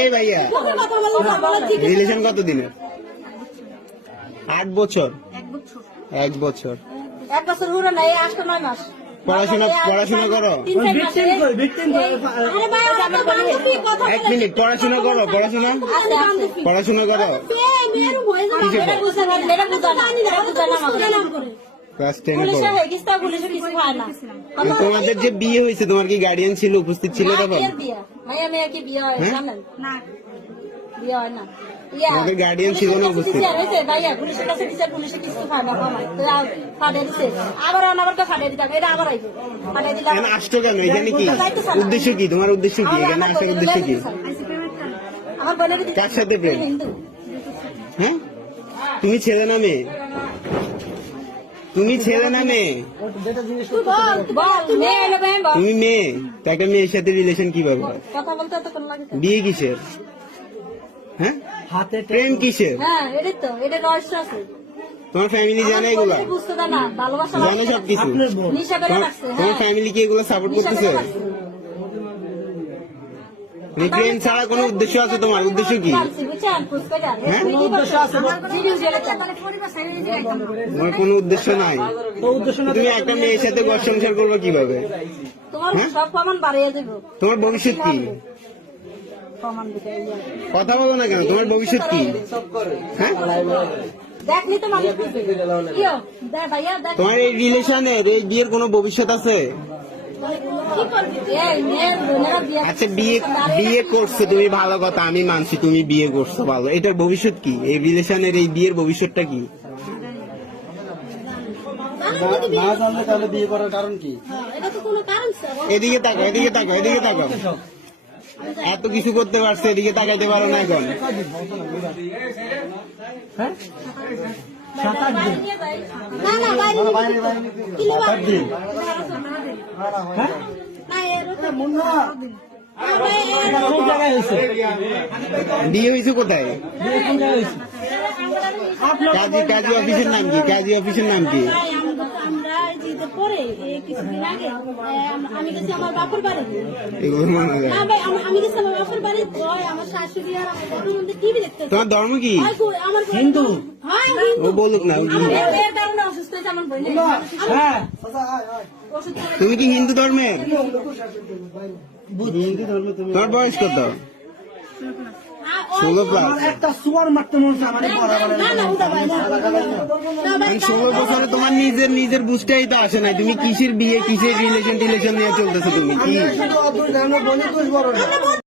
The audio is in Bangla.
এই ভাইয়া রিলেশন কত দিনের? 8 বছর। 1 বছর। 1 বছর হলো না, এই 8-9 মাস। পড়াশোনা করো? 1 মিনিট, পড়াশোনা করো? পড়াশোনা করো? ক্লাস 10 এ পড়ো। তোমাদের যে বিয়ে হয়েছে, তোমার কি গার্ডিয়ান ছিল, উপস্থিত ছিল তখন? তোমাদের গার্ডিয়ান ছিল না উপস্থিত? আসছো কেন এখানে? কি উদ্দেশ্য, কি তোমার উদ্দেশ্য, কি এখানে আসার উদ্দেশ্য কি? কার সাথে প্রেম? হ্যাঁ, তুমি ছেলে না মেয়ে? তুমি ছেলে না মেয়ে? তুমি মেয়ে, তো একটা মেয়ের সাথে রিলেশন কিভাবে? বিয়ে কিসের? হ্যাঁ, প্রেম কিসের? তোমার ফ্যামিলি জানে এগুলা? জানে সবকিছু? তোমার ফ্যামিলি কি এগুলো সাপোর্ট করতেছে? প্রেম ছাড়া কোনো উদ্দেশ্য আছে তোমার? উদ্দেশ্য কি? তোমার কোনো উদ্দেশ্য নাই? তুমি একটা মেয়ের সাথে ঘর সংসার করবে কিভাবে? তোমার ভবিষ্যৎ কি? কথা বলো না কেন? তোমার ভবিষ্যৎ কি? হ্যাঁ, তোমার এই রিলেশনের, এই বিয়ের কোনো ভবিষ্যৎ আছে? আচ্ছা, বিয়ে করছো তুমি, ভালো কথা, আমি মানছি তুমি বিয়ে করছো, ভালো। এটার ভবিষ্যৎ কি? এই রিলেশনের, এই বিয়ের ভবিষ্যৎটা কি? তাহলে বিয়ে করার কারণ কি? এদিকে তাকাও, এদিকে তাকাও, এদিকে তাকাও। এত কিছু করতে পারছে, এদিকে তাকাইতে পারো না এখন? বিয়ে হয়েছে কোথায়? কাজী অফিসের নাম কি? কাজী অফিসের নাম কি? তোমার ধর্ম কি? হিন্দু। ও বলুক না। তুমি কি হিন্দু ধর্মের? তোমার বয়স কত? 16+। একটা সুয়ার মারতে মনে হচ্ছে আমাদের 16 বছরে তোমার নিজের বুঝতেই তো আসে নাই। তুমি কিসের বিয়ে, কিসের রিলেশন নিয়ে চলতেছো? তুমি কি